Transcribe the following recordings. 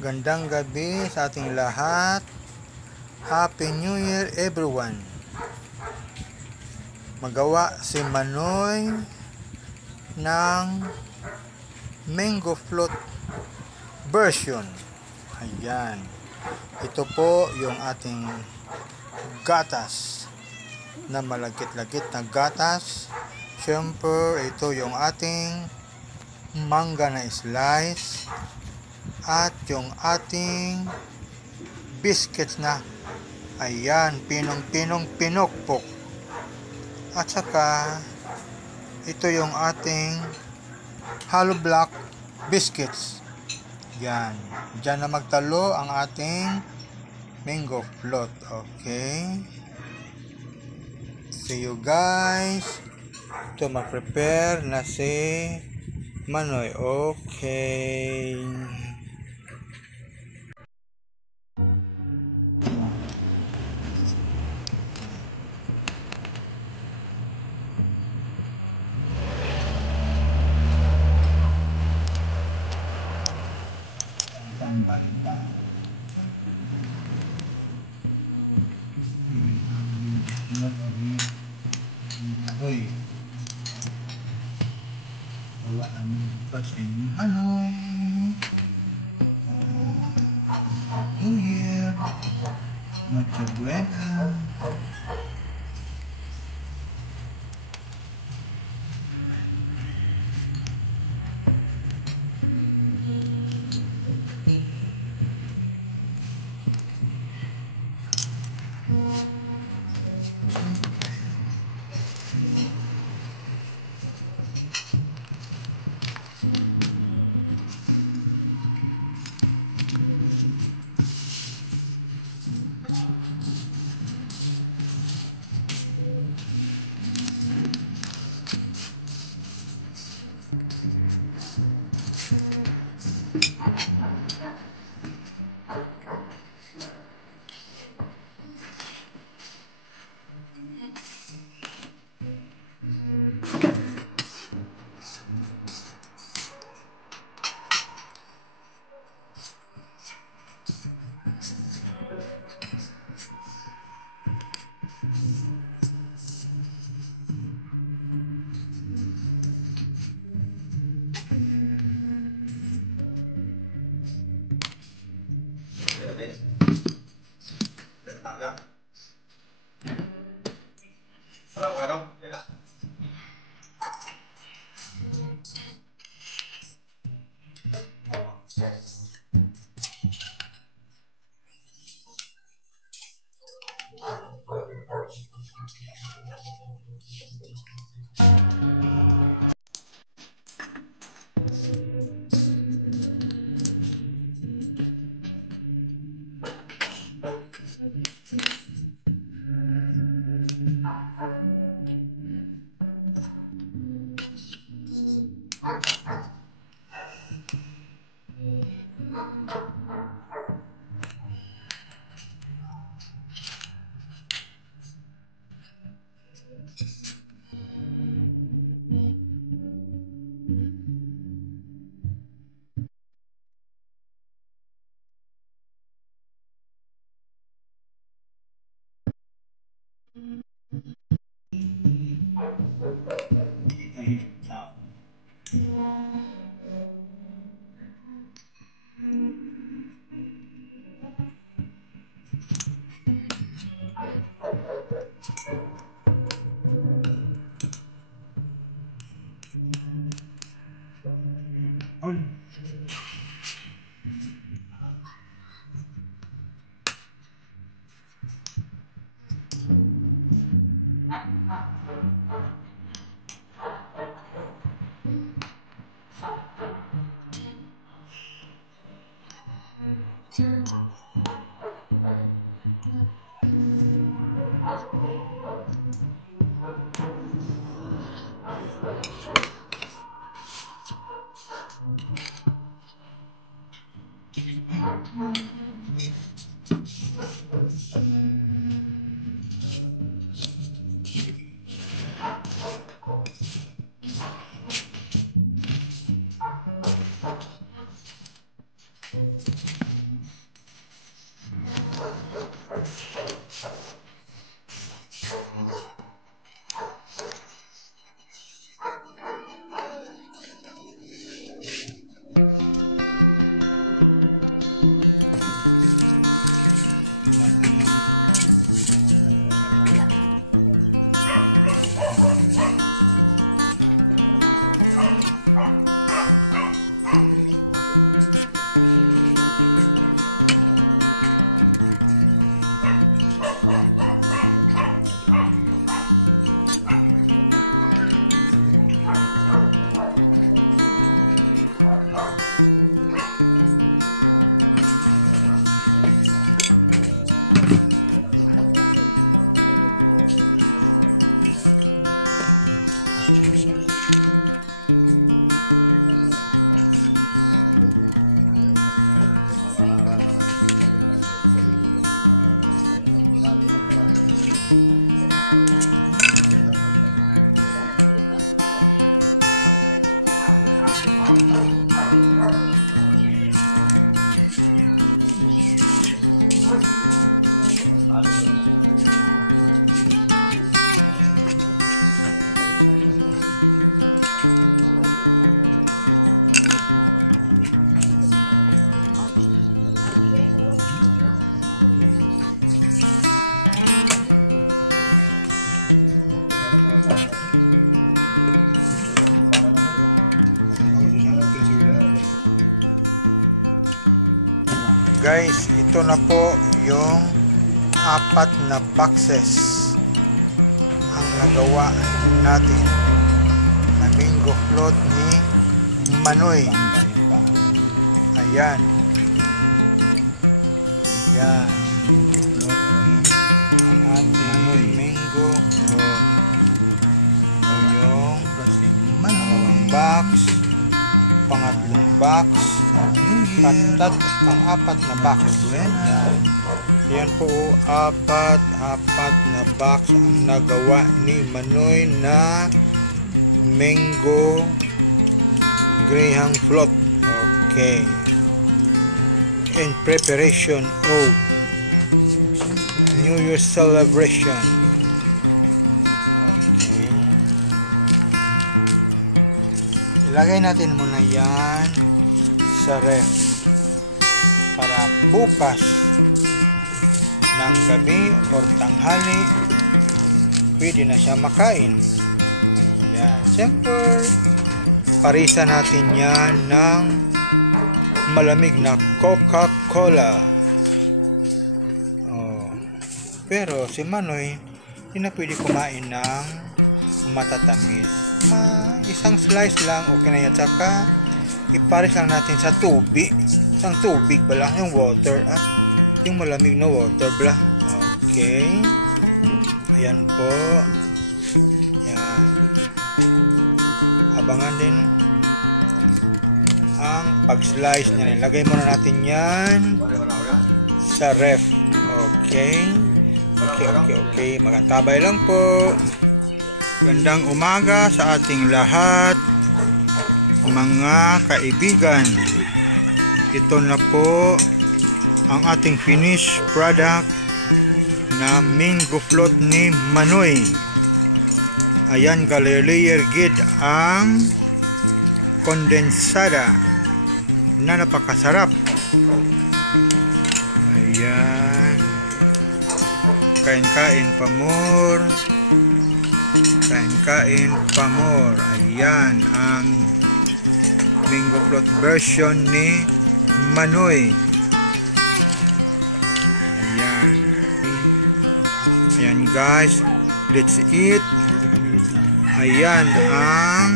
Gandang gabi sa ating lahat. Happy New Year everyone. Magawa si Manoy ng mango float version. Ayan. Ito po yung ating gatas na malagkit-lagkit na gatas. Siyempre, ito yung ating mangga na slice at yung ating biscuits na ayan, pinong-pinong pinokpok. At saka ito yung ating hollow block biscuits. Yan, dyan na magtalo ang ating mango float. Okay, see you guys. Ito mag-prepare na si Manoy. Okay. Uy. Wala ano? New Year. Noche Buena. Guys, ito na po yung 4 na boxes ang nagawa natin na mango float ni Manoy. Ayan. Ayan. Mango yung box, pangatlong box, ang 4 na box. Yan po, 4 na box ang nagawa ni Manoy na mango graham float. Okay. In preparation of New Year celebration. Okay. Ilagay natin muna yan sa ref para bukas ng gabi o tanghali pwede na siya makain. Yan. Siyempre parisa natin yan ng malamig na Coca-Cola. Pero si Manoy hindi na pwede kumain ng matatamis. Isang slice lang okay na yan. Saka ipares lang natin sa tubig. Isang tubig ba lang yung water, yung malamig na water ba. Okay. Ayan po. Ayan. Abangan din ang pag-slice niya. Ilagay muna natin yan sa ref. Okay. Okay. Magantabay lang po. Magandang umaga sa ating lahat, mga kaibigan. Ito na po ang ating finished product na mango float ni Manoy. Ayan, layer gid ang kondensada na napakasarap. Ayan, kain pa more. Kain pa more. Ayan ang mango float version ni Manoy. Ayan guys, let's eat. Ayan ang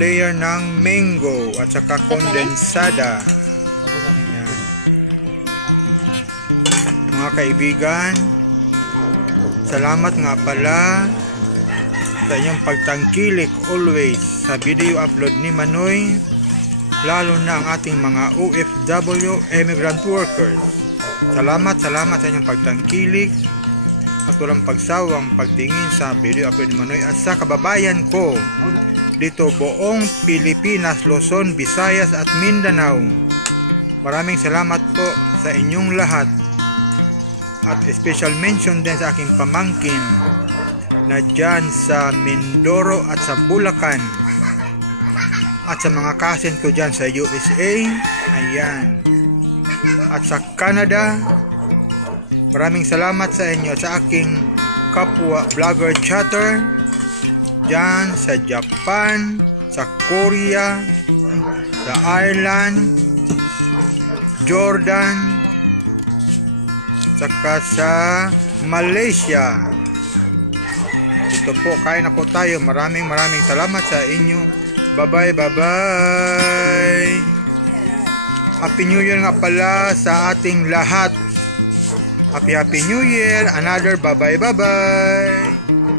layer ng mango at saka kondensada. Ayan. Mga kaibigan, salamat nga pala sa inyong pagtangkilik always sa video upload ni Manoy, lalo na ang ating mga OFW immigrant workers. Salamat sa inyong pagtangkilik at walang pagsawang pagtingin sa video upload ni Manoy at sa kababayan ko dito buong Pilipinas, Luzon, Visayas at Mindanao. Maraming salamat po sa inyong lahat. At special mention din sa aking pamangkin na dyan sa Mindoro at sa Bulacan. At sa mga cousin ko dyan sa USA. Ayan. At sa Canada. Maraming salamat sa inyo, sa aking kapwa vlogger chatter dyan sa Japan, sa Korea, sa Ireland, Jordan, saka sa Malaysia. Ito po, kain na po tayo. Maraming salamat sa inyo. Bye bye. Happy New Year nga pala sa ating lahat. Happy New Year. Another bye bye.